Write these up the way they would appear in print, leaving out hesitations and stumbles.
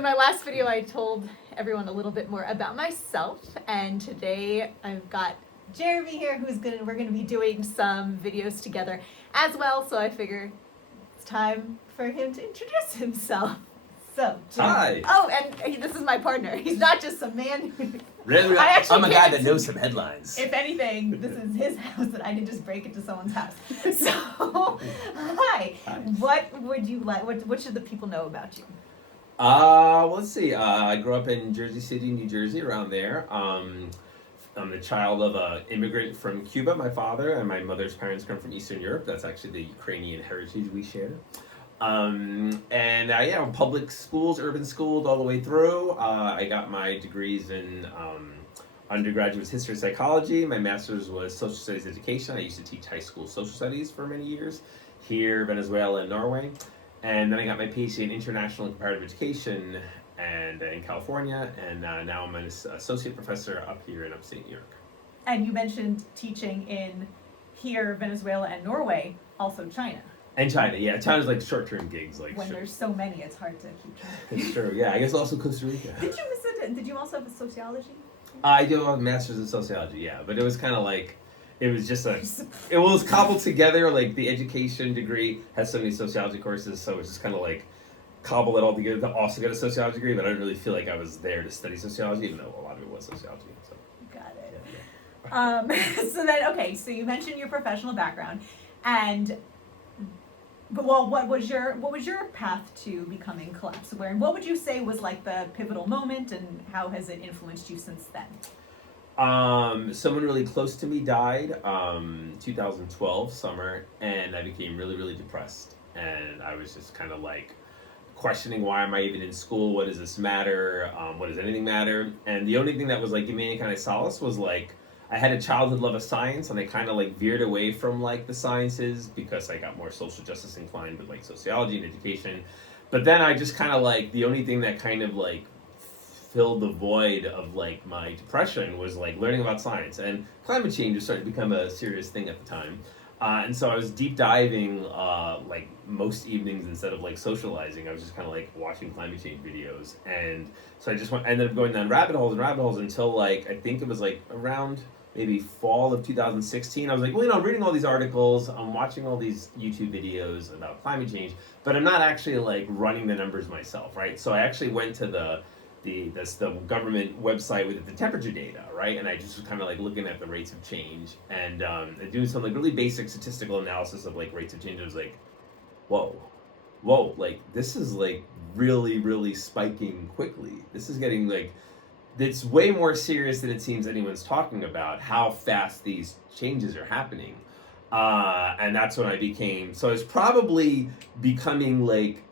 in my last video, I told everyone a little bit more about myself, and today I've got Jeremy here, we're gonna be doing some videos together as well. So I figure it's time for him to introduce himself. So, Jeremy. Hi. Oh, and this is my partner. He's not just some man. Really? I'm a guy that knows some headlines. If anything, this is his house, and I didn't just break into someone's house. So, hi. What would you like? What should the people know about you? Well, let's see. I grew up in Jersey City, New Jersey, around there. I'm the child of an immigrant from Cuba, my father, and my mother's parents come from Eastern Europe. That's actually the Ukrainian heritage we share. Public schools, urban schools, all the way through. I got my degrees in undergraduate history and psychology. My master's was social studies education. I used to teach high school social studies for many years here, Venezuela, and Norway. And then I got my PhD in international and comparative education and in California, and now I'm an associate professor up here in upstate New York. And you mentioned teaching in here, Venezuela, and Norway, also China. And China, yeah. China's like short-term gigs. Like when there's so many, it's hard to keep track. It's true, yeah. I guess also Costa Rica. Did you also have a sociology? I do have a master's in sociology, yeah. But it was kind of like, it was cobbled together. Like the education degree has so many sociology courses, so it's just kind of like cobble it all together to also get a sociology degree. But I didn't really feel like I was there to study sociology, even though a lot of it was sociology. So. Got it. Yeah. So you mentioned your professional background, and what was your path to becoming collapse aware, and what would you say was like the pivotal moment, and how has it influenced you since then? Someone really close to me died 2012 summer, and I became really, really depressed, and I was just kind of like questioning, why am I even in school? What does this matter? What does anything matter? And the only thing that was like giving me any kind of solace was like I had a childhood love of science, and I kind of like veered away from like the sciences because I got more social justice inclined with like sociology and education. But then I just kind of like the only thing that kind of like filled the void of like my depression was like learning about science, and climate change was starting to become a serious thing at the time. And so I was deep diving like most evenings instead of like socializing. I was just kind of like watching climate change videos, and so I just ended up going down rabbit holes until like I think it was like around maybe fall of 2016. I was like, well, I'm reading all these articles, I'm watching all these YouTube videos about climate change, but I'm not actually like running the numbers myself, right? So I actually went to the government website with the temperature data, right? And I just was kind of like looking at the rates of change and doing some like really basic statistical analysis of like rates of change. I was like, whoa, like this is like really, really spiking quickly. This is getting like, it's way more serious than it seems anyone's talking about how fast these changes are happening. And that's when I became, so I was probably becoming like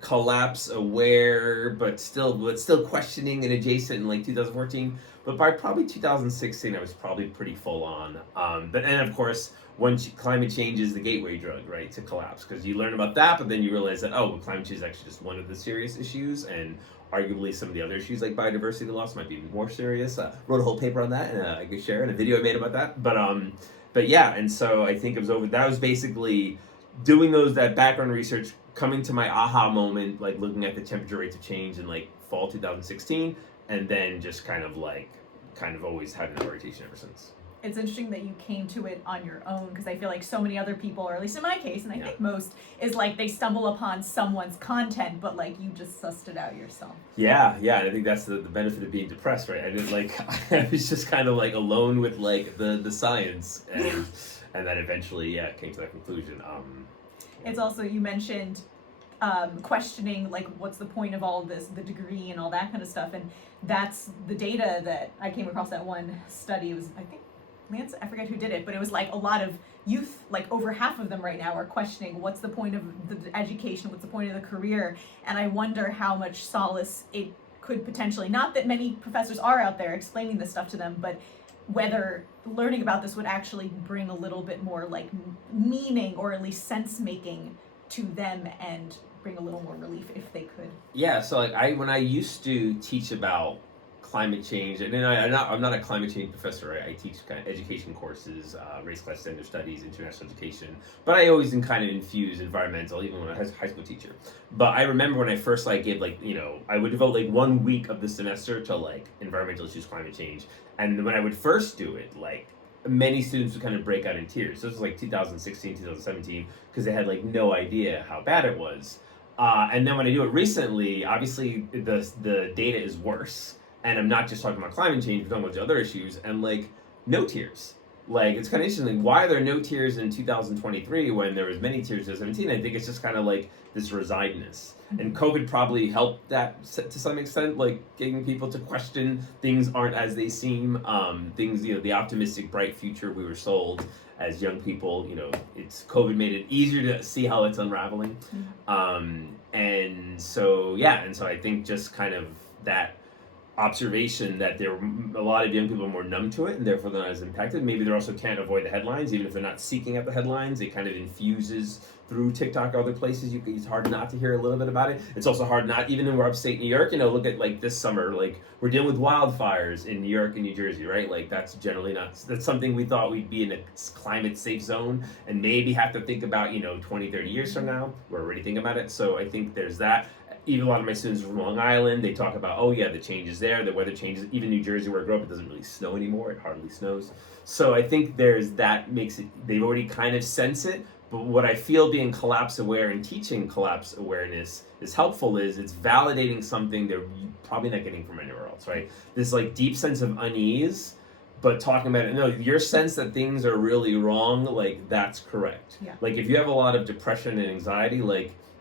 collapse aware, but still questioning and adjacent in like 2014. But by probably 2016, I was probably pretty full on. And of course, once climate change is the gateway drug, right, to collapse, because you learn about that, but then you realize that climate change is actually just one of the serious issues, and arguably some of the other issues like biodiversity loss might be more serious. Wrote a whole paper on that, and I could share, and a video I made about that. But yeah, and so I think it was over. That was basically doing that background research, coming to my aha moment, like looking at the temperature rates of change in like fall 2016, and then just kind of always had an orientation ever since. It's interesting that you came to it on your own, because I feel like so many other people, or at least in my case, and I think most, is like they stumble upon someone's content, but like you just sussed it out yourself. Yeah, and I think that's the benefit of being depressed, right? I didn't I was just kind of like alone with like the science, and then eventually, came to that conclusion. It's also, you mentioned questioning like what's the point of all this, the degree and all that kind of stuff, and that's the data that I came across. That one study, it was, I think, Lance, I forget who did it, but it was like a lot of youth, like over half of them right now are questioning what's the point of the education, what's the point of the career, and I wonder how much solace it could potentially, not that many professors are out there explaining this stuff to them, but whether learning about this would actually bring a little bit more like meaning, or at least sense making to them, and bring a little more relief if they could. Yeah, so like when I used to teach about climate change, and then I'm not a climate change professor. I teach kind of education courses, race, class, gender studies, international education. But I always kind of infuse environmental, even when I was a high school teacher. But I remember when I first gave I would devote 1 week of the semester to environmental issues, climate change, and when I would first do it, many students would kind of break out in tears. So this was 2016, 2017, because they had no idea how bad it was. And then when I do it recently, obviously the data is worse, and I'm not just talking about climate change, we're talking about the other issues, and no tears. It's kind of interesting. Why are there no tears in 2023 when there was many tears in 2017? I think it's just kind of this resignedness. And COVID probably helped that to some extent, getting people to question things aren't as they seem. Things, the optimistic, bright future we were sold as young people, it's COVID made it easier to see how it's unraveling. And so I think just kind of that observation that there a lot of young people are more numb to it and therefore they're not as impacted. Maybe they also can't avoid the headlines, even if they're not seeking out the headlines. It kind of infuses through TikTok or other places. It's hard not to hear a little bit about it. It's also hard not, even in we're upstate New York, look at this summer, we're dealing with wildfires in New York and New Jersey, right? That's generally not, that's something we thought we'd be in a climate safe zone and maybe have to think about, 20, 30 years from now. We're already thinking about it. So I think there's that. Even a lot of my students from Long Island, they talk about, the changes there, the weather changes. Even New Jersey, where I grew up, it doesn't really snow anymore. It hardly snows. So I think there's that makes it, they've already kind of sense it. But what I feel being collapse aware and teaching collapse awareness is helpful is it's validating something they're probably not getting from anywhere else, right? This deep sense of unease, but talking about it, no, your sense that things are really wrong, that's correct. Yeah. If you have a lot of depression and anxiety,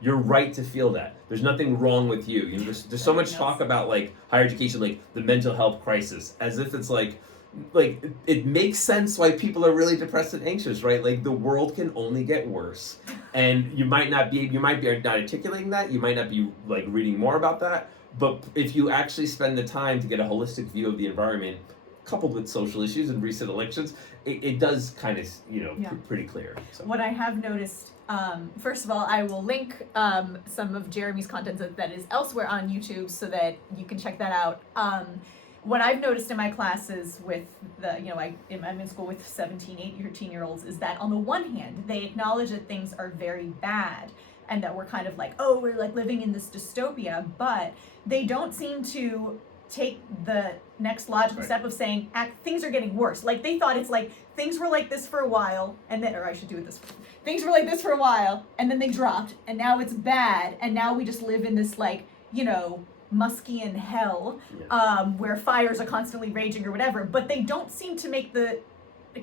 you're right to feel that. There's nothing wrong with you. There's so much talk about higher education, the mental health crisis, as if it's it makes sense why people are really depressed and anxious, right? The world can only get worse, and you might be not articulating that. You might not be reading more about that. But if you actually spend the time to get a holistic view of the environment, coupled with social issues and recent elections, it does kind of pretty clear. So. What I have noticed. First of all, I will link some of Jeremy's content that is elsewhere on YouTube so that you can check that out. What I've noticed in my classes with I'm in school with 18-year-olds is that on the one hand, they acknowledge that things are very bad and that we're kind of we're living in this dystopia, but they don't seem to take the next logical step of saying things are getting worse. They thought it's things were like this for a while and then, or I should do it this way. Things were like this for a while and then they dropped and now it's bad and now we just live in this Muskian hell where fires are constantly raging or whatever, but they don't seem to make the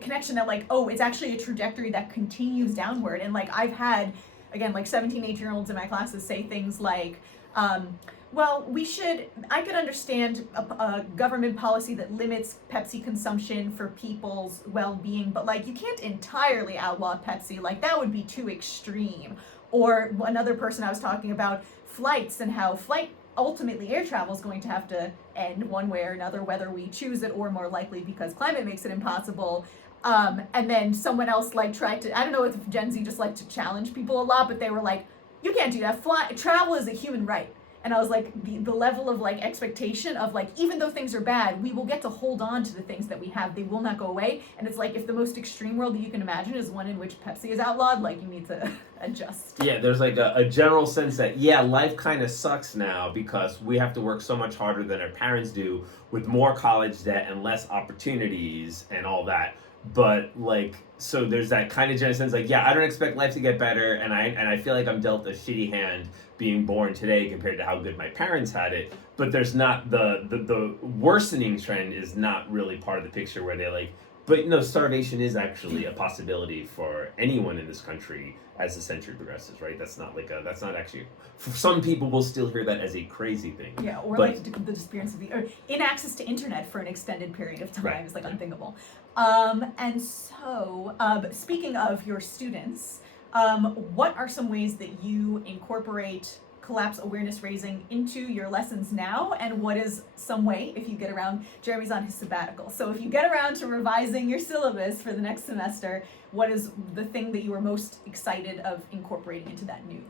connection that it's actually a trajectory that continues downward. And I've had, again, 18-year-olds in my classes say things well, I could understand a government policy that limits Pepsi consumption for people's well-being, but you can't entirely outlaw Pepsi. That would be too extreme. Or another person I was talking about flights and how ultimately air travel is going to have to end one way or another, whether we choose it or more likely because climate makes it impossible. And then someone else tried to, I don't know if Gen Z just to challenge people a lot, but they were you can't do that. Travel is a human right. And I was the level of expectation of even though things are bad, we will get to hold on to the things that we have. They will not go away. And it's if the most extreme world that you can imagine is one in which Pepsi is outlawed, you need to adjust. Yeah, there's a general sense that, life kind of sucks now because we have to work so much harder than our parents do with more college debt and less opportunities and all that. But so there's that kind of general sense I don't expect life to get better, and I feel I'm dealt a shitty hand being born today compared to how good my parents had it. But there's not the worsening trend is not really part of the picture where they but starvation is actually a possibility for anyone in this country as the century progresses, right? That's not that's not actually, for some people will still hear that as a crazy thing. Yeah, or the disappearance of or in access to internet for an extended period of time is unthinkable. And so, speaking of your students, what are some ways that you incorporate collapse awareness raising into your lessons now, and what is some way, if you get around, Jeremy's on his sabbatical, so if you get around to revising your syllabus for the next semester, what is the thing that you are most excited of incorporating into that new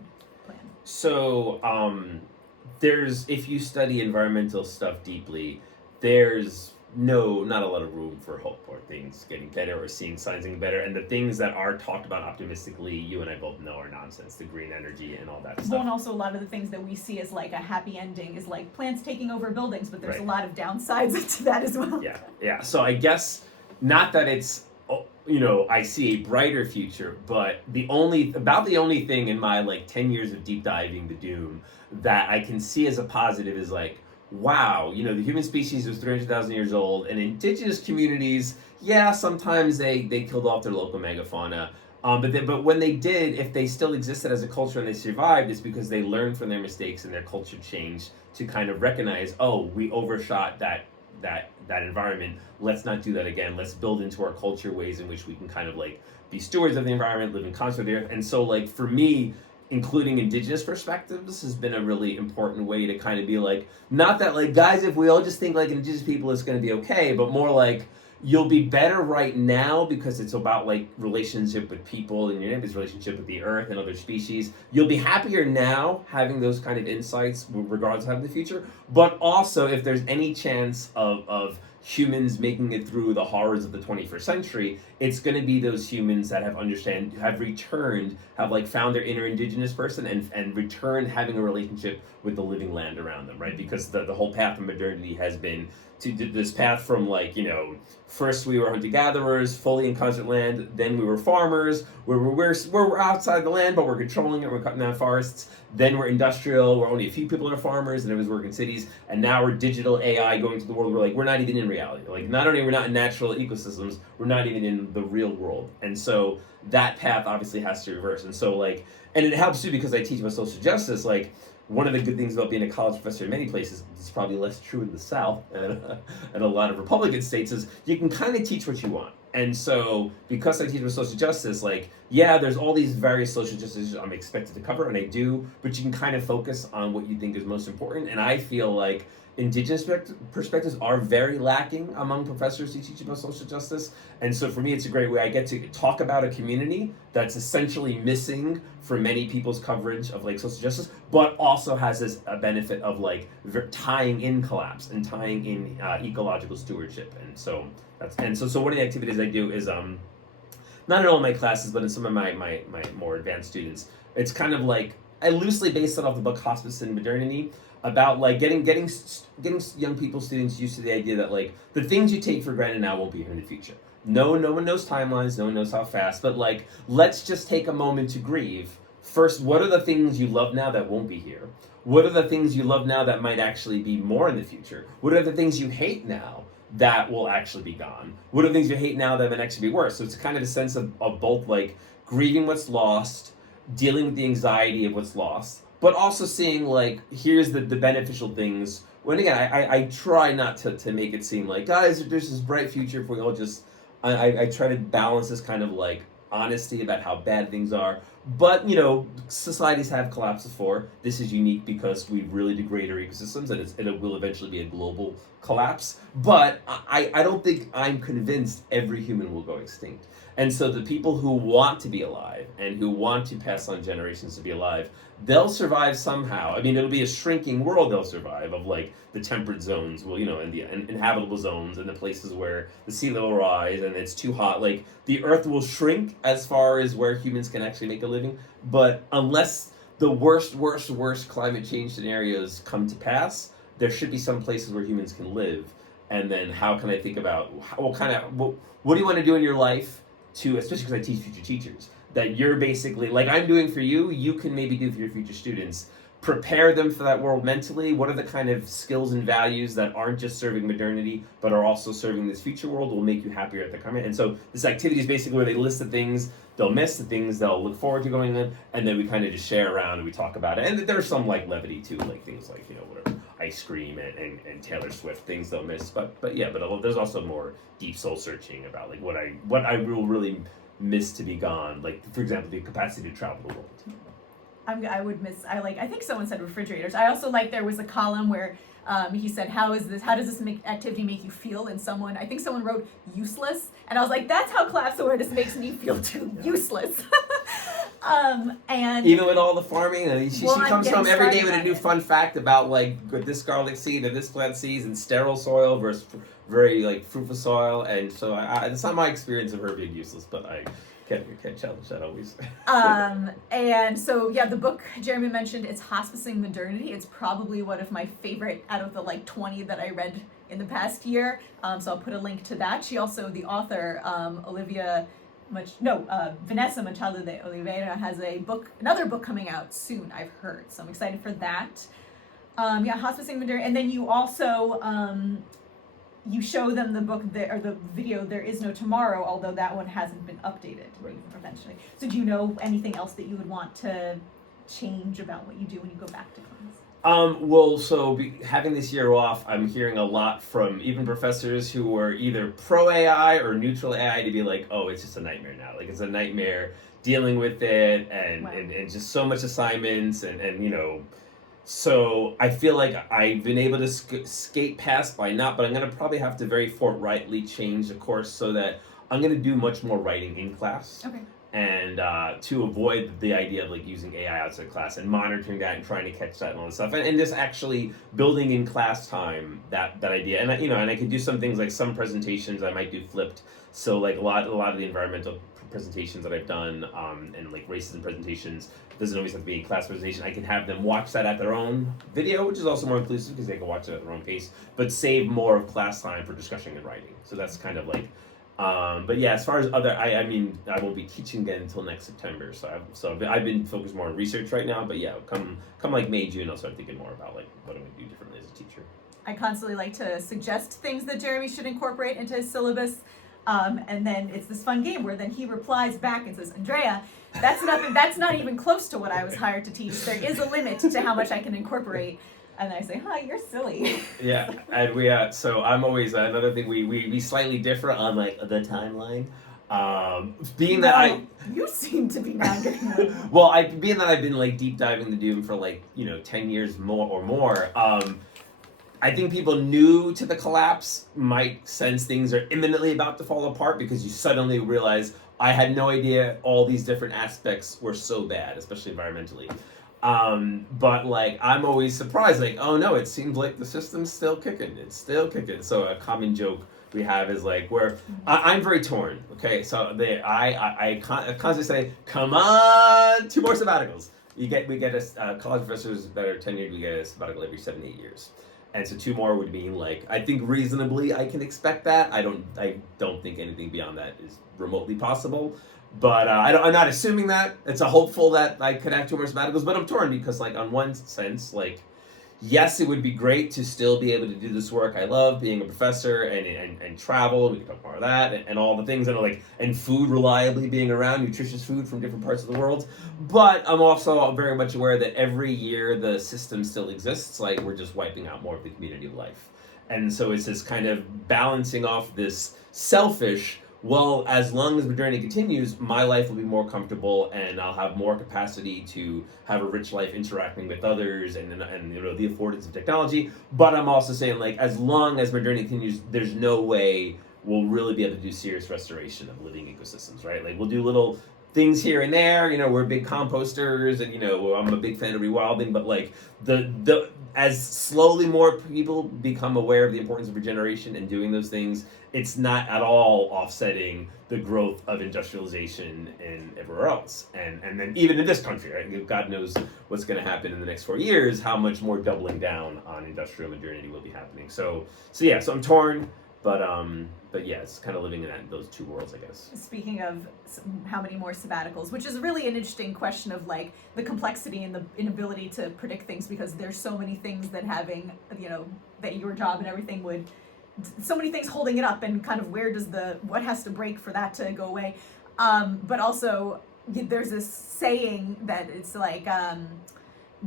plan? So if you study environmental stuff deeply, there's not a lot of room for hope or things getting better or seeing signs getting better. And the things that are talked about optimistically, you and I both know are nonsense. The green energy and all that Well, stuff. and also a lot of the things that we see as like a happy ending is like plants taking over buildings, but there's Right. a lot of downsides to that as well. Yeah. So I guess not that it's, I see a brighter future, but the only thing in my like 10 years of deep diving the doom that I can see as a positive is like, wow, the human species was 300,000 years old, and indigenous communities, yeah, sometimes they killed off their local megafauna. But when they did, if they still existed as a culture and they survived, it's because they learned from their mistakes and their culture changed to kind of recognize, oh, we overshot that environment. Let's not do that again. Let's build into our culture ways in which we can kind of like be stewards of the environment, live in concert with the earth. And so like for me, including indigenous perspectives has been a really important way to kind of be like, not that like, guys, if we all just think like indigenous people, it's going to be okay, but more like, you'll be better right now because it's about like relationship with people and your neighbor's relationship with the earth and other species. You'll be happier now having those kind of insights regardless of having the future. But also, if there's any chance of humans making it through the horrors of the 21st century, it's going to be those humans that have returned, have like found their inner indigenous person and returned having a relationship with the living land around them, right? Because the whole path of modernity has been to this path from like, first we were hunter-gatherers, fully in concert land, then we were farmers, we're outside the land, but we're controlling it, we're cutting down forests, then we're industrial, where only a few people are farmers, and everyone's working in cities, and now we're digital AI going to the world, we're not even in reality. Like, not only we're not in natural ecosystems, we're not even in the real world. And so that path obviously has to reverse. And so like, and it helps too because I teach about social justice, like, one of the good things about being a college professor in many places, it's probably less true in the South and a lot of Republican states, is you can kind of teach what you want. And so, because I teach about social justice, like, yeah, there's all these various social justice issues I'm expected to cover, and I do, but you can kind of focus on what you think is most important. And I feel like indigenous perspectives are very lacking among professors who teach about social justice. And so for me, it's a great way I get to talk about a community that's essentially missing for many people's coverage of like social justice, but also has this benefit of like tying in collapse and tying in ecological stewardship. And so so one of the activities I do is not in all my classes, but in some of my more advanced students, it's kind of like I loosely based it off the book Hospicing Modernity, about like getting young people, students used to the idea that like the things you take for granted now won't be here in the future. No one knows timelines, no one knows how fast, but like let's just take a moment to grieve. First, what are the things you love now that won't be here? What are the things you love now that might actually be more in the future? What are the things you hate now that will actually be gone? What are the things you hate now that might actually be worse? So it's kind of a sense of both like grieving what's lost, dealing with the anxiety of what's lost, but also seeing like here's the beneficial things. When again, I try not to make it seem like, guys, there's this bright future if we all just I try to balance this kind of like honesty about how bad things are. But societies have collapsed before. This is unique because we really degrade our ecosystems, and it will eventually be a global collapse. But I don't think I'm convinced every human will go extinct. And so the people who want to be alive and who want to pass on generations to be alive, they'll survive somehow. I mean, it'll be a shrinking world they'll survive, of like the temperate zones, and the inhabitable zones, and the places where the sea level rise and it's too hot. Like the earth will shrink as far as where humans can actually make a living. But unless the worst climate change scenarios come to pass, there should be some places where humans can live. And then how can I think about what do you want to do in your life to, especially because I teach future teachers, that you're basically, like I'm doing for you, you can maybe do for your future students. Prepare them for that world mentally. What are the kind of skills and values that aren't just serving modernity, but are also serving this future world, will make you happier at the coming? And so this activity is basically where they list the things they'll miss, the things they'll look forward to going in, and then we kind of just share around and we talk about it. And there's some like levity too, like things like, whatever, ice cream and Taylor Swift, things they'll miss. But there's also more deep soul searching about like what I will really miss to be gone. Like, for example, the capacity to travel the world. I think someone said refrigerators. I also like there was a column where he said, how does this activity make you feel? And I think someone wrote useless. And I was like, that's how collapse awareness makes me feel too, useless. And Even with all the farming, and she Well, I'm comes getting home every day started with a on new it. fun fact about like this garlic seed and this plant seeds and sterile soil versus very like fruitful soil. And so it's not my experience of her being useless, but I can't challenge that always. And so yeah, the book Jeremy mentioned, it's Hospicing Modernity. It's probably one of my favorite out of the like 20 that I read in the past year. So I'll put a link to that. She also, the author, Vanessa Machado de Oliveira has another book coming out soon, I've heard. So I'm excited for that. Hospicing Modernity. And then you also, you show them the book or the video There Is No Tomorrow, although that one hasn't been updated eventually. So do you know anything else that you would want to change about what you do when you go back to class? Having this year off, I'm hearing a lot from even professors who were either pro AI or neutral AI to be like, oh, it's just a nightmare now. Like, it's a nightmare dealing with it and just so much assignments and you know. So I feel like I've been able to skate past by not, but I'm going to probably have to very forthrightly change the course so that I'm going to do much more writing in class. Okay. And to avoid the idea of like using AI outside class and monitoring that and trying to catch that and all this stuff, and just actually building in class time that idea, and I could do some things like some presentations I might do flipped, so like a lot of the environmental presentations that I've done and like racism presentations doesn't always have to be a class presentation. I can have them watch that at their own video, which is also more inclusive because they can watch it at their own pace, but save more of class time for discussion and writing. So that's kind of like. But yeah, as far as other, I mean, I won't be teaching again until next September. So I've been focused more on research right now. But yeah, come like May, June, I'll start thinking more about like what I'm gonna do differently as a teacher. I constantly like to suggest things that Jeremy should incorporate into his syllabus. And then it's this fun game where then he replies back and says, Andrea, that's not even close to what I was hired to teach. There is a limit to how much I can incorporate. And I say, hi, you're silly. Yeah, and so I'm always, another thing, we slightly differ on like the timeline. You seem to be now getting more. Well, being that I've been like deep diving the Doom for like, 10 years more, I think people new to the collapse might sense things are imminently about to fall apart because you suddenly realize I had no idea all these different aspects were so bad, especially environmentally. But like I'm always surprised, like, oh no, it seems like the system's still kicking. It's still kicking. So a common joke we have is like where I'm very torn. Okay, so I constantly say, come on, 2 more sabbaticals. We get college professors that are tenured. We get a sabbatical every 7-8 years. And so 2 more would mean like I think reasonably I can expect that. I don't think anything beyond that is remotely possible. But I'm not assuming that. It's a hopeful that I could have 2 more sabbaticals. But I'm torn because like on one sense, like yes, it would be great to still be able to do this work. I love being a professor and travel. We can talk more of that and all the things that are like and food reliably being around, nutritious food from different parts of the world. But I'm also very much aware that every year the system still exists. Like we're just wiping out more of the community of life. And so it's this kind of balancing off this selfish, well, as long as modernity continues, my life will be more comfortable and I'll have more capacity to have a rich life interacting with others and the affordance of technology. But I'm also saying, like, as long as modernity continues, there's no way we'll really be able to do serious restoration of living ecosystems, right? Like, we'll do little things here and there. We're big composters and, I'm a big fan of rewilding, but like as slowly more people become aware of the importance of regeneration and doing those things, it's not at all offsetting the growth of industrialization and everywhere else. And then even in this country, right? God knows what's going to happen in the next 4 years, how much more doubling down on industrial modernity will be happening. So I'm torn, but yeah, it's kind of living in those 2 worlds, I guess. Speaking of how many more sabbaticals, which is really an interesting question of like the complexity and the inability to predict things because there's so many things that having, that your job and everything would, so many things holding it up and kind of what has to break for that to go away. But also there's this saying that it's like,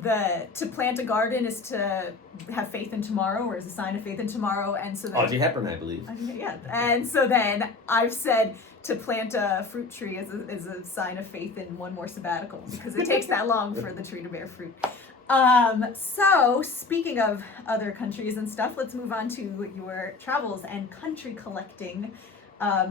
to plant a garden is to have faith in tomorrow, or is a sign of faith in tomorrow, and so then, Audrey Hepburn, I believe. Yeah, and so then I've said to plant a fruit tree is a sign of faith in 1 more sabbatical because it takes that long for the tree to bear fruit. So speaking of other countries and stuff, let's move on to your travels and country collecting.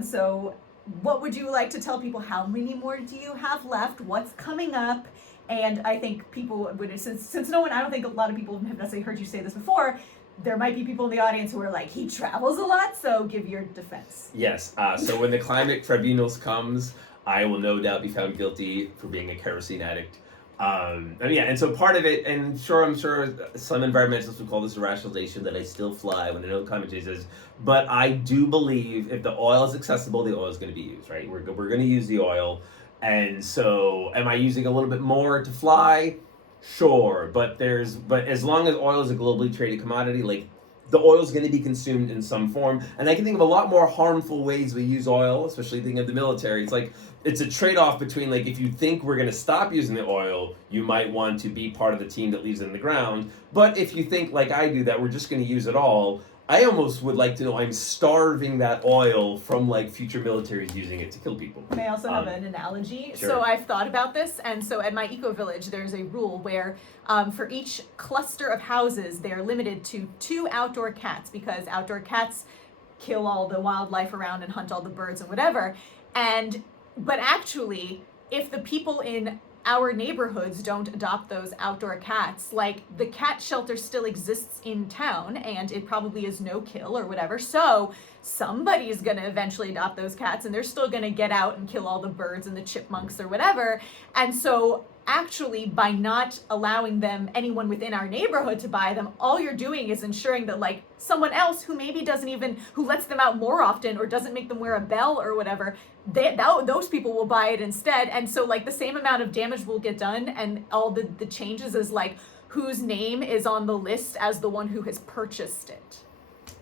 So what would you like to tell people? How many more do you have left? What's coming up? And I think people would, since no one, I don't think a lot of people have necessarily heard you say this before, there might be people in the audience who are like, he travels a lot, so give your defense. Yes. So when the climate tribunals comes, I will no doubt be found guilty for being a kerosene addict. And so part of it, and I'm sure some environmentalists would call this a rationalization that I still fly when I know the climate change is, but I do believe if the oil is accessible, the oil is going to be used, right? We're going to use the oil. And so am I using a little bit more to fly? Sure, but as long as oil is a globally traded commodity, like the oil is going to be consumed in some form. And I can think of a lot more harmful ways we use oil, especially thinking of the military. It's like it's a trade-off between like if you think we're going to stop using the oil, you might want to be part of the team that leaves it in the ground. But if you think like I do that we're just going to use it all, I almost would like to know I'm starving that oil from like future militaries using it to kill people. May I also have an analogy? Sure. So I've thought about this, and so at my eco village, there's a rule where for each cluster of houses, they're limited to 2 outdoor cats because outdoor cats kill all the wildlife around and hunt all the birds and whatever. But actually, if the people in our neighborhoods don't adopt those outdoor cats, like the cat shelter still exists in town and it probably is no kill or whatever, so somebody's gonna eventually adopt those cats and they're still gonna get out and kill all the birds and the chipmunks or whatever. And so actually, by not allowing anyone within our neighborhood to buy them, all you're doing is ensuring that like someone else who maybe who lets them out more often or doesn't make them wear a bell or whatever, those people will buy it instead. And so like the same amount of damage will get done, and all the changes is like whose name is on the list as the one who has purchased it.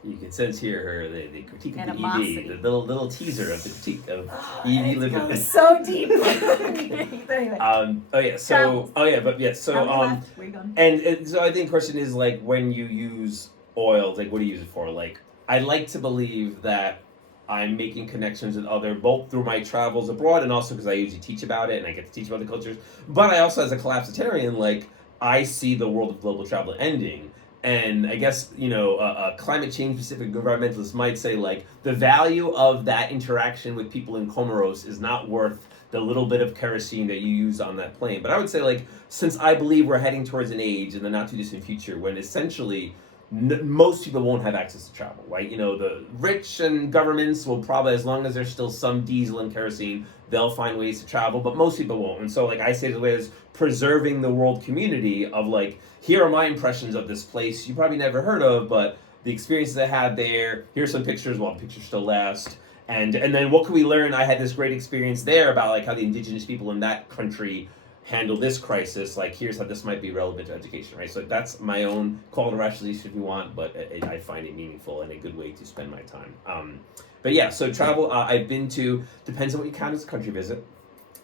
You can sense here the critique of Animosity. the EV, the little teaser of the critique of EV living. It goes so deep. Okay, anyway. So Where you going? and so I think the question is like when you use oil, like what do you use it for? Like I like to believe that I'm making connections with both through my travels abroad and also because I usually teach about it and I get to teach about the cultures. But I also, as a collapsitarian, like I see the world of global travel ending. And I guess, a climate change specific environmentalist might say like the value of that interaction with people in Comoros is not worth the little bit of kerosene that you use on that plane. But I would say like, since I believe we're heading towards an age in the not too distant future when essentially most people won't have access to travel, right? The rich and governments will probably, as long as there's still some diesel and kerosene, they'll find ways to travel, but most people won't. And so like I say the way is preserving the world community of like, here are my impressions of this place you probably never heard of, but the experiences I had there, here's some pictures while pictures still last. And then what can we learn? I had this great experience there about like how the indigenous people in that country handle this crisis, like here's how this might be relevant to education, right? So that's my own call to rationalization if you want, but I find it meaningful and a good way to spend my time. But yeah, so travel, I've been to, depends on what you count as a country visit.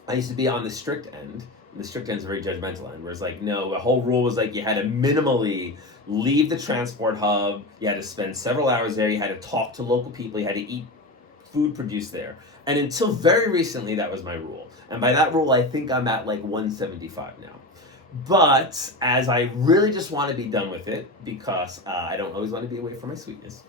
I used to be on the strict end. The strict end is a very judgmental end, where it's like, no, the whole rule was like you had to minimally leave the transport hub, you had to spend several hours there, you had to talk to local people, you had to eat food produced there. And until very recently, that was my rule. And by that rule, I think I'm at like 175 now. But as I really just want to be done with it, because I don't always want to be away from my sweetness.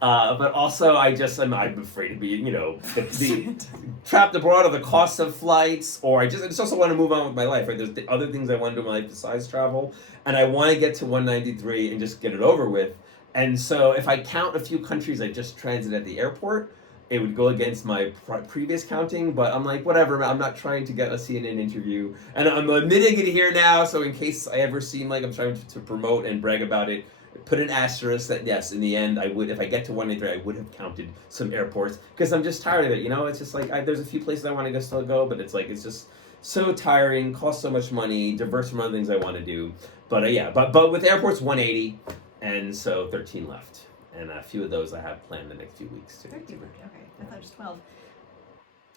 But also, I'm afraid to be, the trapped abroad or the cost of flights, or I just also want to move on with my life, right? There's the other things I want to do in my life besides travel, and I want to get to 193 and just get it over with. And so if I count a few countries I just transited at the airport, it would go against my previous counting, but I'm like, whatever, I'm not trying to get a CNN interview. And I'm admitting it here now, so in case I ever seem like I'm trying to promote and brag about it, put an asterisk that yes, in the end, I would, if I get to 183, I would have counted some airports, because I'm just tired of it, It's just like, there's a few places I want to still go, but it's like, it's just so tiring, costs so much money, diverse from other things I want to do. But but with airports, 180, and so 13 left. And a few of those I have planned the next few weeks too. 13, okay, I thought it was 12.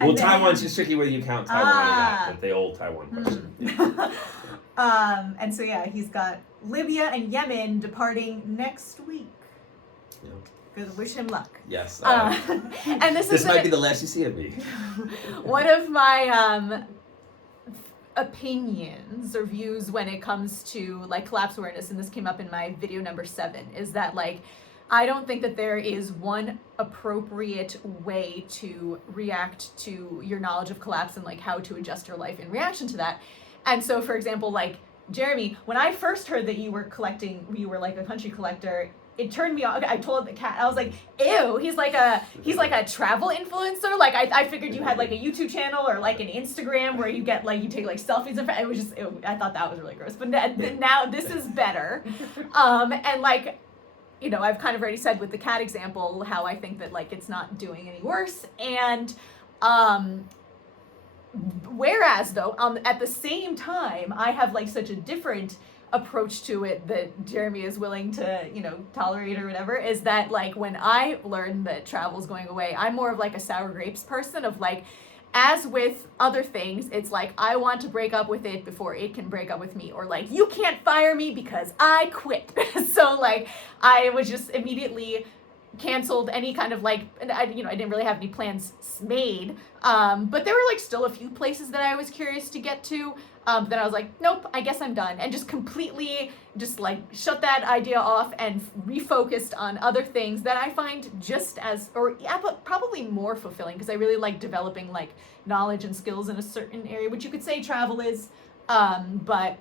Well, Taiwan's just tricky whether you count Taiwan or not, but the old Taiwan question. Yeah. And so yeah, he's got Libya and Yemen departing next week. Yeah. Good, wish him luck. Yes. And this might be the last you see of me. One of my opinions or views when it comes to like collapse awareness, and this came up in my video number 7, is that like I don't think that there is one appropriate way to react to your knowledge of collapse and like how to adjust your life in reaction to that. And so, for example, like Jeremy, when I first heard that you were like a country collector, it turned me on. I told the cat, I was like, ew, he's like a travel influencer. Like I figured you had like a YouTube channel or like an Instagram where you get like, you take like selfies and it was just, I thought that was really gross. But now this is better. And like, you know, I've kind of already said with the cat example how I think that like it's not doing any worse. And whereas though, at the same time, I have like such a different approach to it that Jeremy is willing to, you know, tolerate or whatever, is that like when I learned that travel's going away, I'm more of like a sour grapes person of like, as with other things, it's like, I want to break up with it before it can break up with me. Or like, you can't fire me because I quit. So like, I was just immediately canceled any kind of like, and I didn't really have any plans made. But there were like still a few places that I was curious to get to. Then I was like, nope, I guess I'm done. And just completely just like shut that idea off and refocused on other things that I find just as, or yeah, but probably more fulfilling, because I really like developing like knowledge and skills in a certain area, which you could say travel is, but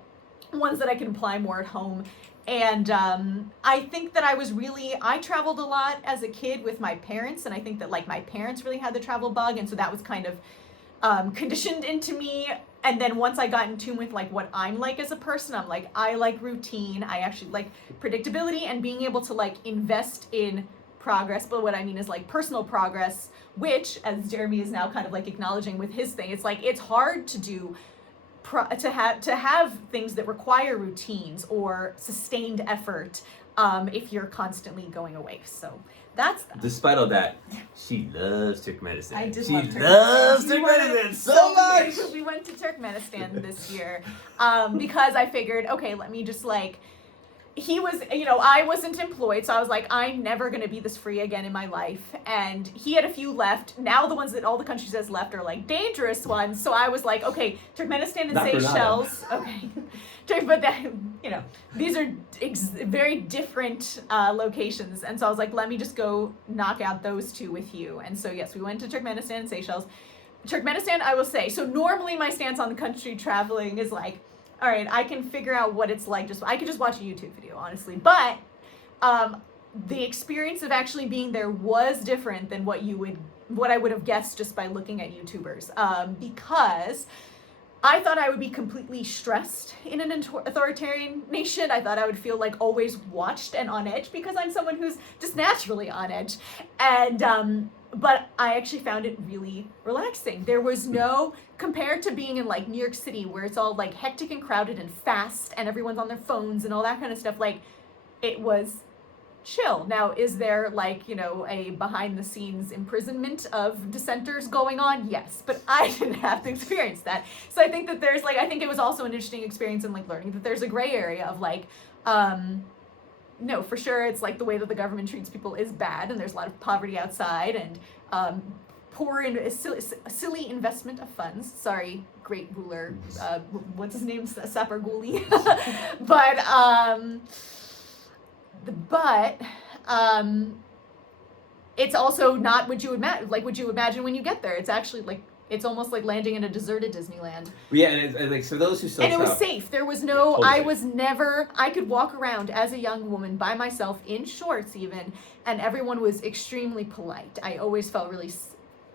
ones that I can apply more at home. And I think that I traveled a lot as a kid with my parents, and I think that like my parents really had the travel bug, and so that was kind of conditioned into me. And then once I got in tune with like what I'm like as a person, I'm like, I like routine. I actually like predictability and being able to like invest in progress. But what I mean is like personal progress, which, as Jeremy is now kind of like acknowledging with his thing, it's like, it's hard to do to have things that require routines or sustained effort if you're constantly going away. So that's that. Despite all that, she loves Turkmenistan. I did she love Turkmenistan. loves Turkmenistan so much. We went to Turkmenistan this year because I figured, okay, let me just like, I wasn't employed, so I was like, I'm never going to be this free again in my life. And he had a few left. Now the ones that all the countries has left are like dangerous ones. So I was like, okay, Turkmenistan and Seychelles. Okay. But these are very different locations. And so I was like, let me just go knock out those two with you. And so yes, we went to Turkmenistan and Seychelles. Turkmenistan, I will say, so normally my stance on the country traveling is like, all right, I can figure out what it's like. I could just watch a YouTube video, honestly. But the experience of actually being there was different than what I would have guessed just by looking at YouTubers. Because I thought I would be completely stressed in an authoritarian nation. I thought I would feel like always watched and on edge because I'm someone who's just naturally on edge. And but I actually found it really relaxing. There was no, compared to being in like New York City where it's all like hectic and crowded and fast and everyone's on their phones and all that kind of stuff, like it was chill. Now, is there like, a behind the scenes imprisonment of dissenters going on? Yes, but I didn't have to experience that. So I think that there's like, I think it was also an interesting experience in like learning that there's a gray area of like, no, for sure, it's like the way that the government treats people is bad, and there's a lot of poverty outside, and poor and silly investment of funds. Sorry, great ruler. What's his name? Sapar Guli. But it's also not what you would imagine when you get there. It's actually like, it's almost like landing in a deserted Disneyland. Yeah, and like, so those who still and it was safe. There was no, I could walk around as a young woman by myself in shorts even, and everyone was extremely polite. I always felt really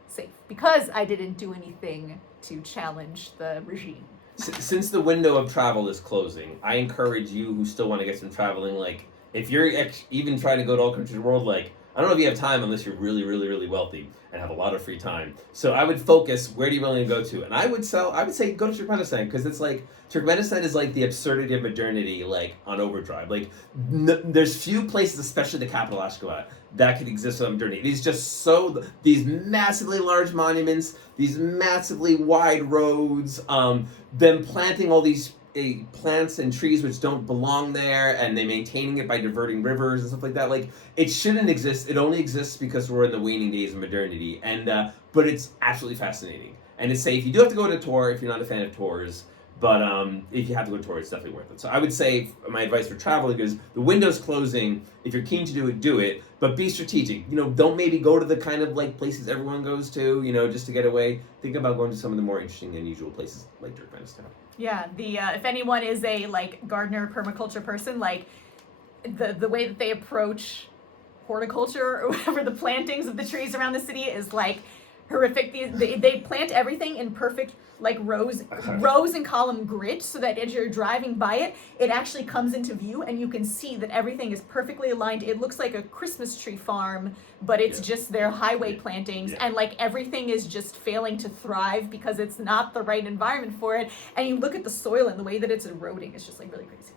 safe because I didn't do anything to challenge the regime. Since the window of travel is closing, I encourage you who still want to get some traveling, like, if you're even trying to go to all countries of the world, like, I don't know if you have time unless you're really, really, really wealthy and have a lot of free time. So I would focus, where do you willing to go to? And I would say go to Turkmenistan, because it's like, Turkmenistan is like the absurdity of modernity, like on overdrive. Like there's few places, especially the capital Ashgabat, that could exist without modernity. It is just these massively large monuments, these massively wide roads, them planting all these plants and trees which don't belong there, and they maintaining it by diverting rivers and stuff like that. Like, it shouldn't exist. It only exists because we're in the waning days of modernity. And but it's absolutely fascinating, and it's safe. You do have to go on a tour if you're not a fan of tours, But if you have to go tour, it's definitely worth it. So I would say my advice for traveling is the window's closing. If you're keen to do it. But be strategic. Don't maybe go to the kind of like places everyone goes to, just to get away. Think about going to some of the more interesting and unusual places like Turkmenistan. Yeah, if anyone is a like gardener permaculture person, like the way that they approach horticulture or whatever, the plantings of the trees around the city is like horrific. They plant everything in perfect like rows and column grid, so that as you're driving by it, it actually comes into view and you can see that everything is perfectly aligned. It looks like a Christmas tree farm, but it's just their highway plantings, and like everything is just failing to thrive because it's not the right environment for it. And you look at the soil and the way that it's eroding, it's just like really crazy.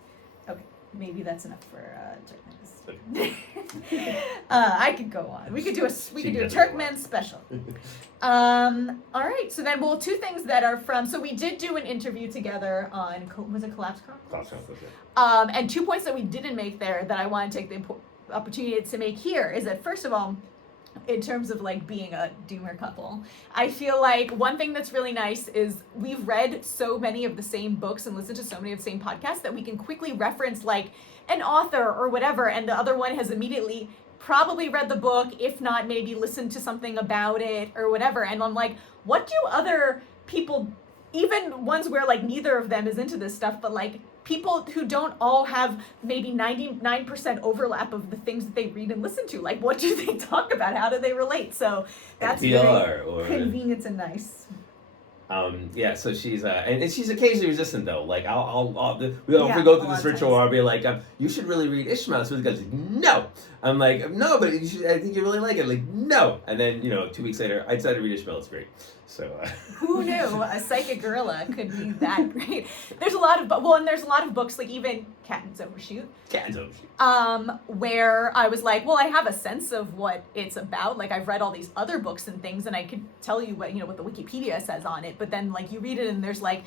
Okay, maybe that's enough for Turkmenistan. I could go on. We could do a Turkmen special. All right. So then, two things that are from. So we did do an interview together on. Was it Collapse Chronicles? Collapse Chronicles, yeah. And 2 points that we didn't make there that I want to take the opportunity to make here is that, first of all, in terms of like being a doomer couple, I feel like one thing that's really nice is we've read so many of the same books and listened to so many of the same podcasts that we can quickly reference like an author or whatever, and the other one has immediately probably read the book, if not maybe listened to something about it or whatever. And I'm like, what do other people, even ones where like neither of them is into this stuff, but like people who don't all have maybe 99% overlap of the things that they read and listen to, like what do they talk about? How do they relate? So that's very convenient and nice. So she's and she's occasionally resistant though. Like if we go through this ritual, I'll be like, you should really read Ishmael. So the guy's like, no. I'm like, no, but I think you really like it. Like, no. And then 2 weeks later, I decided to read Ishmael. It's great. So who knew a psychic gorilla could be that great? There's a lot of there's a lot of books like even Catton's Overshoot. Where I was like, well, I have a sense of what it's about. Like I've read all these other books and things, and I could tell you what what the Wikipedia says on it. But then like you read it, and there's like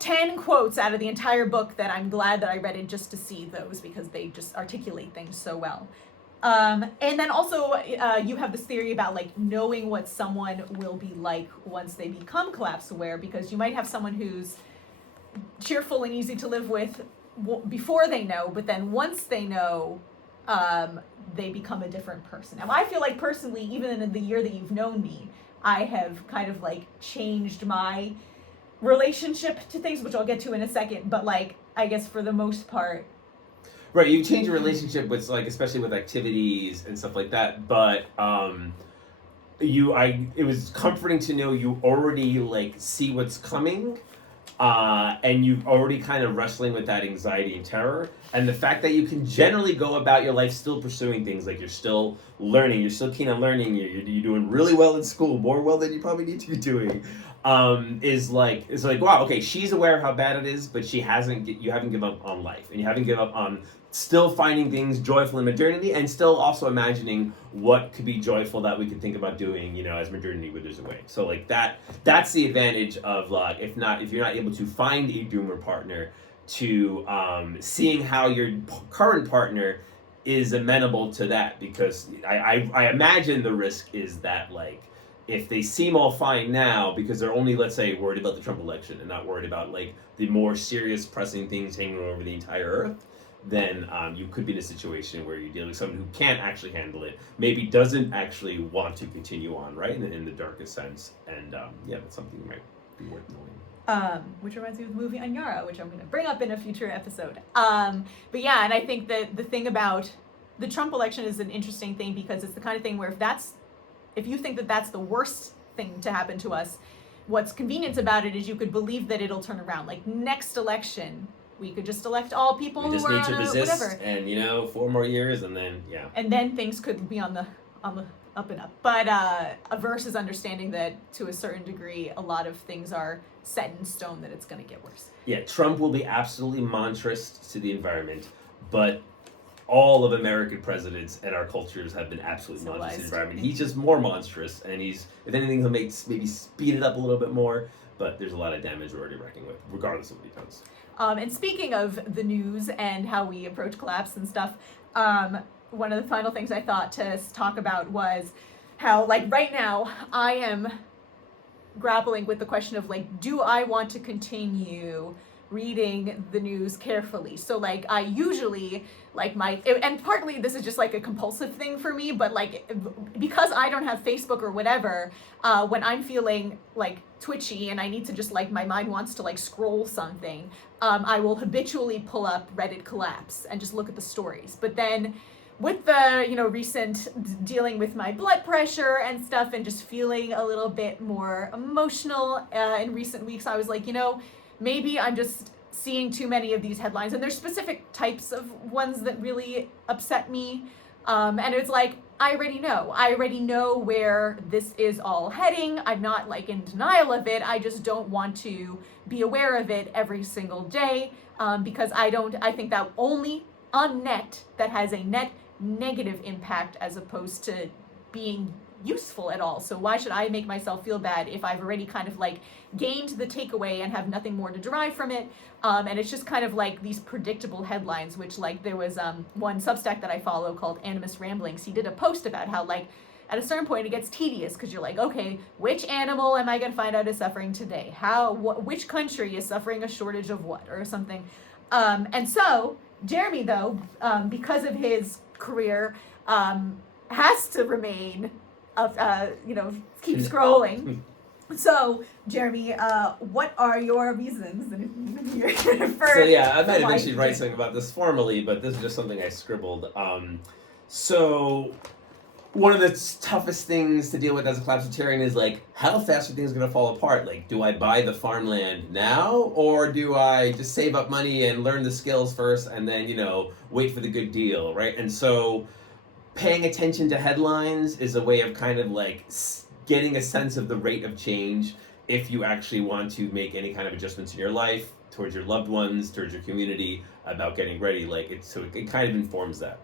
10 quotes out of the entire book that I'm glad that I read it just to see those, because they just articulate things so well. And then also you have this theory about like knowing what someone will be like once they become collapse aware, because you might have someone who's cheerful and easy to live with before they know, but then once they know, they become a different person. Now I feel like personally, even in the year that you've known me, I have kind of like changed my relationship to things, which I'll get to in a second, but like I guess for the most part. Right, you change your relationship with like, especially with activities and stuff like that. But it was comforting to know you already like see what's coming, and you've already kind of wrestling with that anxiety and terror. And the fact that you can generally go about your life still pursuing things, like you're still learning, you're still keen on learning, you're doing really well in school, more well than you probably need to be doing. It's like wow, okay, she's aware of how bad it is, but you haven't given up on life, and you haven't given up on still finding things joyful in modernity, and still also imagining what could be joyful that we could think about doing, as modernity withers away. So like that's the advantage of like, if you're not able to find a doomer partner, to seeing how your current partner is amenable to that, because I imagine the risk is that like, if they seem all fine now because they're only, let's say, worried about the Trump election and not worried about like the more serious pressing things hanging over the entire earth, then you could be in a situation where you're dealing with someone who can't actually handle it, maybe doesn't actually want to continue on, right, in the darkest sense. And that's something you might be worth knowing. Which reminds me of the movie Anyara, which I'm going to bring up in a future episode. But yeah, and I think that the thing about the Trump election is an interesting thing, because it's the kind of thing where if you think that that's the worst thing to happen to us, what's convenient about it is you could believe that it'll turn around. Like next election, we could just elect all people who are on whatever. And 4 more years, and then and then things could be on the up and up. But versus understanding that to a certain degree, a lot of things are set in stone, that it's going to get worse. Yeah, Trump will be absolutely monstrous to the environment, but all of American presidents and our cultures have been absolutely monstrous to the environment. He's just more monstrous, and if anything, he'll maybe speed it up a little bit more, but there's a lot of damage we're already reckoning with, regardless of what he does. And speaking of the news and how we approach collapse and stuff, one of the final things I thought to talk about was how, like, right now, I am grappling with the question of like, do I want to continue reading the news carefully? So like I usually like and partly this is just like a compulsive thing for me, but like because I don't have Facebook or whatever, when I'm feeling like twitchy and I need to just like, my mind wants to like scroll something, I will habitually pull up Reddit collapse and just look at the stories. But then with the, you know, recent dealing with my blood pressure and stuff and just feeling a little bit more emotional in recent weeks, I was like, you know, maybe I'm just seeing too many of these headlines, and there's specific types of ones that really upset me. And it's like, I already know where this is all heading. I'm not like in denial of it. I just don't want to be aware of it every single day, because I think that only on net, that has a net negative impact as opposed to being useful at all. So why should I make myself feel bad if I've already kind of like gained the takeaway and have nothing more to derive from it? And it's just kind of like these predictable headlines, which like there was one Substack that I follow called Animus Ramblings. He did a post about how like at a certain point it gets tedious because you're like, okay, which animal am I going to find out is suffering today? Which country is suffering a shortage of what or something? And so Jeremy, though, because of his career, has to remain, keep scrolling. So, Jeremy, what are your reasons for? So yeah, I might eventually write something about this formally, but this is just something I scribbled. So one of the toughest things to deal with as a collapsitarian is like, how fast are things going to fall apart? Like, do I buy the farmland now, or do I just save up money and learn the skills first and then, you know, wait for the good deal, right? And so paying attention to headlines is a way of kind of like getting a sense of the rate of change if you actually want to make any kind of adjustments in your life, towards your loved ones, towards your community, about getting ready. Like it kind of informs that.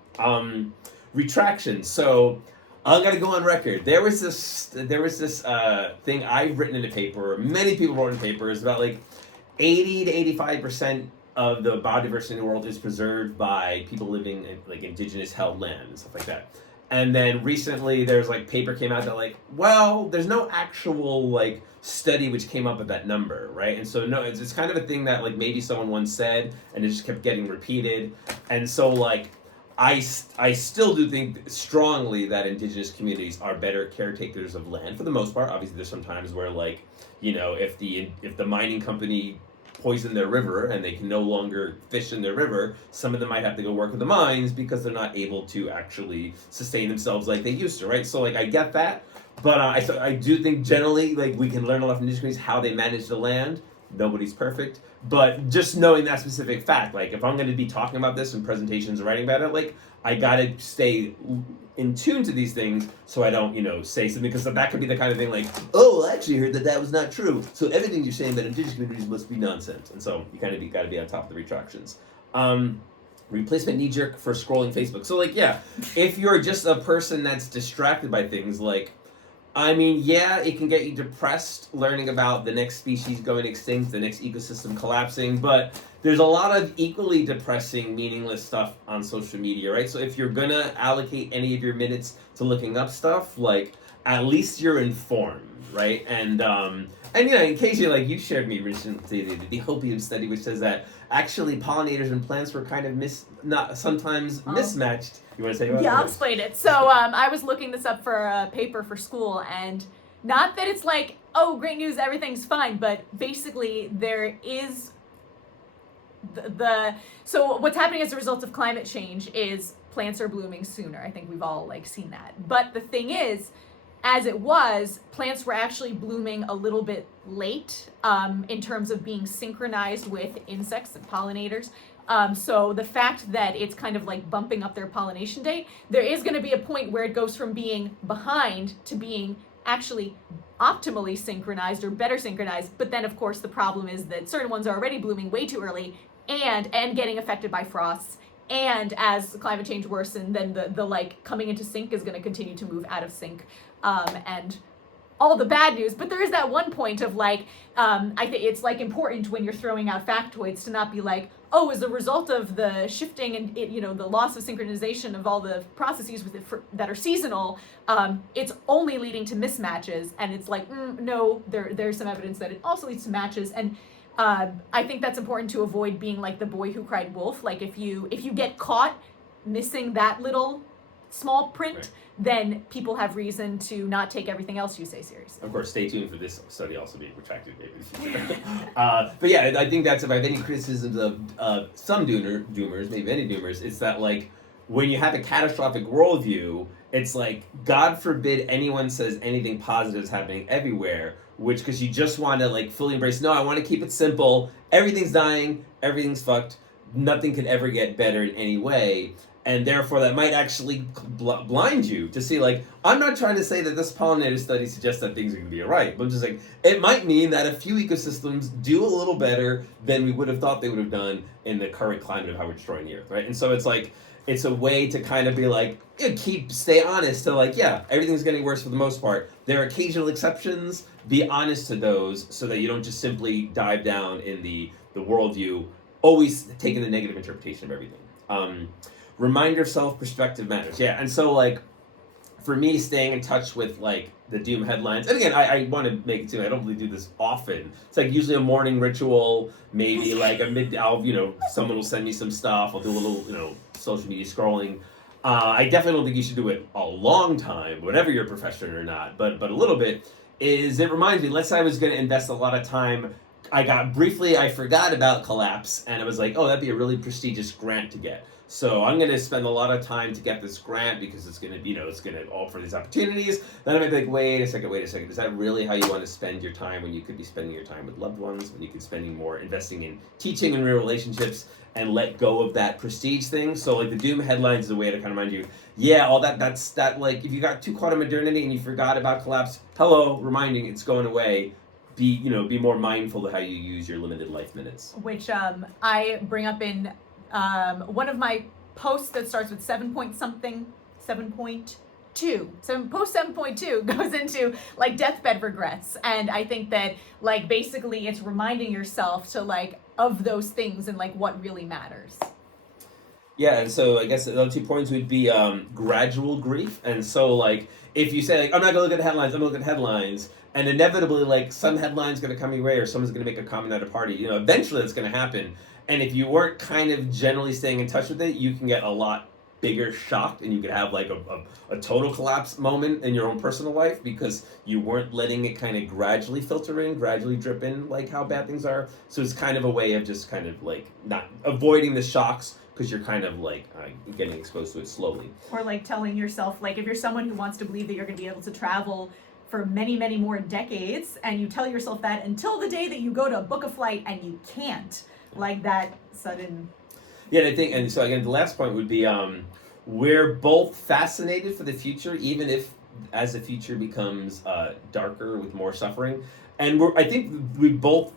Retraction. So I'm gonna go on record. There was this thing I've written in a paper. Many people wrote in papers about like 80 to 85% of the biodiversity in the world is preserved by people living in like indigenous held land and stuff like that. And then recently there's like paper came out that like, well, there's no actual like study which came up with that number, right? And so no, it's kind of a thing that like maybe someone once said and it just kept getting repeated. And so like I still do think strongly that indigenous communities are better caretakers of land for the most part. Obviously there's some times where like, you know, if the mining company poison their river and they can no longer fish in their river, some of them might have to go work in the mines because they're not able to actually sustain themselves like they used to, right? So like I get that, but I do think generally like we can learn a lot from indigenous communities how they manage the land. Nobody's perfect, but just knowing that specific fact, like if I'm going to be talking about this in presentations or writing about it, like I gotta stay in tune to these things so I don't, you know, say something, because that could be the kind of thing like, oh, I actually heard that was not true, so everything you're saying about indigenous communities must be nonsense. And so you kind of gotta be on top of the retractions. Replacement knee-jerk for scrolling Facebook. So like, yeah, if you're just a person that's distracted by things, like, I mean, yeah, it can get you depressed learning about the next species going extinct, the next ecosystem collapsing, but there's a lot of equally depressing, meaningless stuff on social media, right? So if you're gonna allocate any of your minutes to looking up stuff, like, at least you're informed, right? And you know, occasionally, like you shared me recently the Hopium study, which says that actually pollinators and plants were kind of sometimes mismatched. You want to say about Yeah, that? I'll explain it. So I was looking this up for a paper for school, and not that it's like, oh, great news, everything's fine, but basically there is so what's happening as a result of climate change is plants are blooming sooner. I think we've all like seen that. But the thing is, as it was, plants were actually blooming a little bit late in terms of being synchronized with insects and pollinators. So the fact that it's kind of like bumping up their pollination date, there is going to be a point where it goes from being behind to being actually optimally synchronized or better synchronized. But then of course the problem is that certain ones are already blooming way too early and getting affected by frosts. And as climate change worsens, then the like coming into sync is going to continue to move out of sync. And all the bad news, but there is that one point of like, I think it's like important when you're throwing out factoids to not be like, oh, as a result of the shifting and the loss of synchronization of all the processes with it that are seasonal, it's only leading to mismatches. And it's like, no, there's some evidence that it also leads to matches. And I think that's important to avoid being like the boy who cried wolf. Like if you get caught missing that little small print, Right. then people have reason to not take everything else you say seriously. Of course, stay tuned for this study also being retracted maybe in the future. But yeah, I think that's, if I have any criticisms of some doomers, maybe any doomers, it's that like when you have a catastrophic worldview, it's like, God forbid anyone says anything positive is happening everywhere, which, because you just want to like fully embrace, no, I want to keep it simple, everything's dying, everything's fucked, nothing could ever get better in any way. And therefore, that might actually blind you to see, like, I'm not trying to say that this pollinator study suggests that things are going to be all right, but I'm just like, it might mean that a few ecosystems do a little better than we would have thought they would have done in the current climate of how we're destroying the earth, right? And so it's like, it's a way to kind of be like, stay honest to like, yeah, everything's getting worse for the most part. There are occasional exceptions, be honest to those so that you don't just simply dive down in the worldview, always taking the negative interpretation of everything. Remind yourself perspective matters. Yeah, and so like for me, staying in touch with like the doom headlines, and again, I want to make it too, I don't really do this often. It's like usually a morning ritual, maybe like someone will send me some stuff, I'll do a little, social media scrolling. I definitely don't think you should do it a long time, whatever your profession or not, but a little bit, is it reminds me, let's say I was going to invest a lot of time, I forgot about collapse, and I was like, oh, that'd be a really prestigious grant to get. So I'm going to spend a lot of time to get this grant because it's going to be, it's going to offer these opportunities. Then I might be like, wait a second. Is that really how you want to spend your time when you could be spending your time with loved ones, when you could be spending more investing in teaching and real relationships and let go of that prestige thing? So like the doom headlines is a way to kind of remind you, yeah, all that's like, if you got too caught in modernity and you forgot about collapse, reminding it's going away. Be more mindful of how you use your limited life minutes. Which I bring up in one of my posts that starts with 7.2. Post 7.2 goes into like deathbed regrets. And I think that like basically it's reminding yourself to like of those things and like what really matters. Yeah, and so I guess the other 2 points would be gradual grief. And so like if you say like, I'm not gonna look at headlines, I'm gonna look at headlines, and inevitably like some headline's gonna come your way or someone's gonna make a comment at a party, eventually it's gonna happen. And if you weren't kind of generally staying in touch with it, you can get a lot bigger shock and you could have like a total collapse moment in your own personal life because you weren't letting it kind of gradually filter in, gradually drip in like how bad things are. So it's kind of a way of just kind of like not avoiding the shocks because you're kind of like getting exposed to it slowly. Or like telling yourself, like if you're someone who wants to believe that you're going to be able to travel for many, many more decades, and you tell yourself that until the day that you go to book a flight and you can't, like that sudden. Yeah, and I think, and so again, the last point would be we're both fascinated for the future, even if as the future becomes darker with more suffering. And I think we both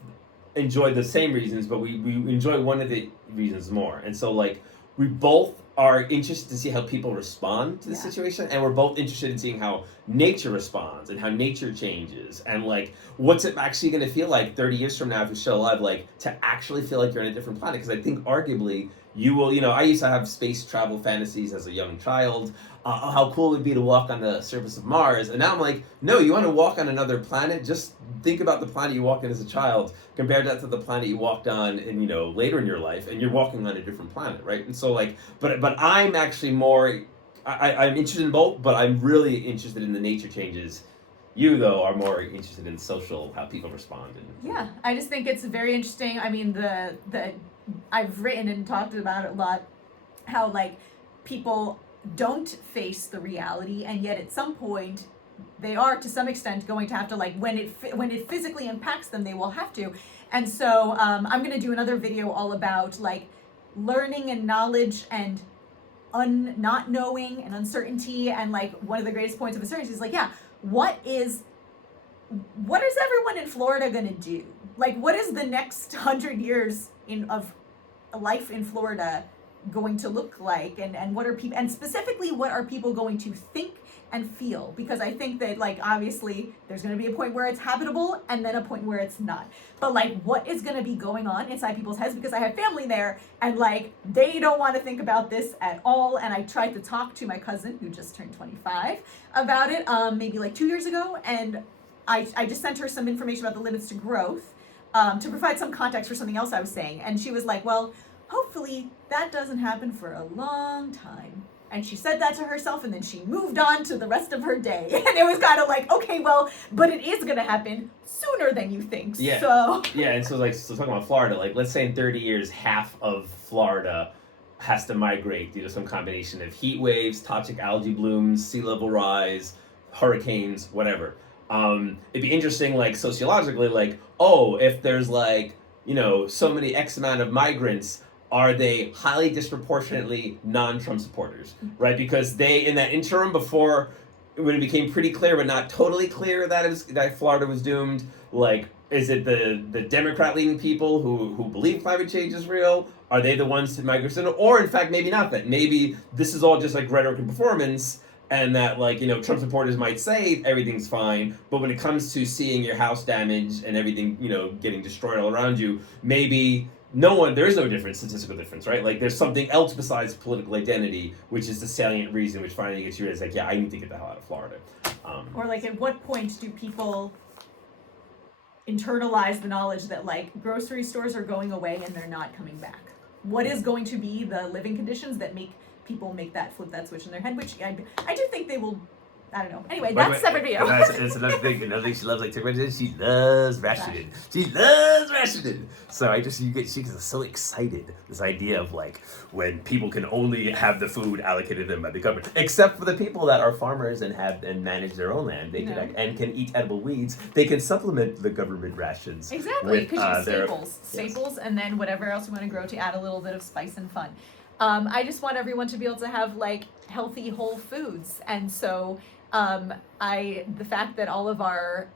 enjoy the same reasons, but we enjoy one of the reasons more. And so like we both are interested to see how people respond to the situation, and we're both interested in seeing how nature responds and how nature changes, and like what's it actually going to feel like 30 years from now if you're still alive, like to actually feel like you're on a different planet. Because I think arguably you will, I used to have space travel fantasies as a young child, how cool it would be to walk on the surface of Mars, and now I'm like, no, you want to walk on another planet? Just think about the planet you walked in as a child, compare that to the planet you walked on in, later in your life, and you're walking on a different planet, right? And so like, but I'm actually more, I'm interested in both, but I'm really interested in the nature changes. You, though, are more interested in social, how people respond. Yeah, I just think it's very interesting. I mean, the I've written and talked about it a lot, how like people don't face the reality, and yet at some point they are to some extent going to have to, like when it physically impacts them, they will have to. And so I'm going to do another video all about like learning and knowledge and not knowing and uncertainty, and like one of the greatest points of uncertainty is like, what is everyone in Florida gonna do? Like, what is the next 100 years of life in Florida going to look like? And what are people, and specifically, what are people going to think and feel, because I think that like obviously there's going to be a point where it's habitable and then a point where it's not, but like what is going to be going on inside people's heads, because I have family there and like they don't want to think about this at all. And I tried to talk to my cousin who just turned 25 about it maybe like 2 years ago, and I just sent her some information about the limits to growth to provide some context for something else I was saying, and she was like, well, hopefully that doesn't happen for a long time. And she said that to herself, and then she moved on to the rest of her day. And it was kind of like, okay, well, but it is going to happen sooner than you think. Yeah. So Yeah, and so like, so talking about Florida, like let's say in 30 years, half of Florida has to migrate due to some combination of heat waves, toxic algae blooms, sea level rise, hurricanes, whatever. It'd be interesting, like sociologically, like, oh, if there's like, you know, so many X amount of migrants, are they highly disproportionately non-Trump supporters, right? Because they, in that interim before, when it became pretty clear but not totally clear that Florida was doomed, like, is it the Democrat-leaning people who believe climate change is real? Are they the ones to migrate in? Or in fact, maybe not that. Maybe this is all just like rhetoric and performance, and that, like, you know, Trump supporters might say everything's fine, but when it comes to seeing your house damaged and everything, you know, getting destroyed all around you, maybe there is no difference, statistical difference, right? Like, there's something else besides political identity, which is the salient reason which finally gets you is like, yeah, I need to get the hell out of Florida. or like at what point do people internalize the knowledge that like grocery stores are going away and they're not coming back? What is going to be the living conditions that make people flip that switch in their head, which I do think they will. I don't know. Anyway, that's a separate video. That's another thing. Another thing she loves, like Turkmenistan, she loves rationing. She loves rationing. So she gets so excited. This idea of like when people can only have the food allocated to them by the government, except for the people that are farmers and manage their own land. They can eat edible weeds. They can supplement the government rations. Exactly, because you have staples, and then whatever else you want to grow to add a little bit of spice and fun. I just want everyone to be able to have like healthy whole foods, and so the fact that all of our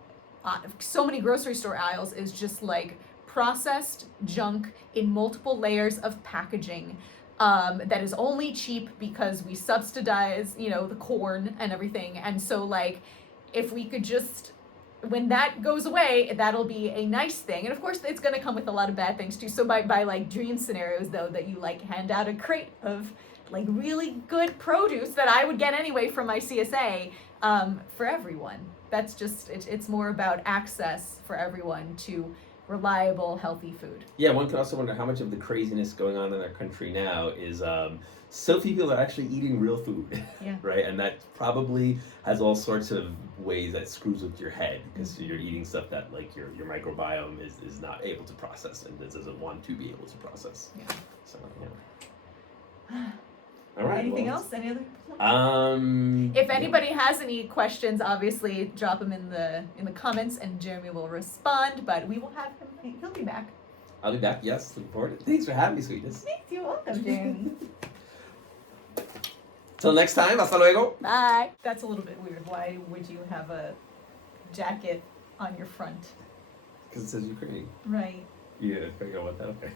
so many grocery store aisles is just like processed junk in multiple layers of packaging that is only cheap because we subsidize, you know, the corn and everything. And so like if we could just, when that goes away, that'll be a nice thing. And of course it's going to come with a lot of bad things too. So by like dream scenarios though, that you like hand out a crate of like really good produce that I would get anyway from my CSA for everyone. That's just, it's more about access for everyone to reliable, healthy food. Yeah, one can also wonder how much of the craziness going on in our country now is so few people are actually eating real food, Yeah. right? And that probably has all sorts of ways that screws with your head, because you're eating stuff that like your microbiome is not able to process and doesn't want to be able to process. Yeah. So yeah. All right. Anything else? Any other? If anybody has any questions, obviously drop them in the comments, and Jeremy will respond. But we will have him. He'll be back. I'll be back. Yes, looking forward. Thanks for having me, sweetness. Thanks. You're welcome, Jeremy. Till next time. Hasta luego. Bye. That's a little bit weird. Why would you have a jacket on your front? Because it says Ukraine. Right. Yeah, figure out what that. Okay.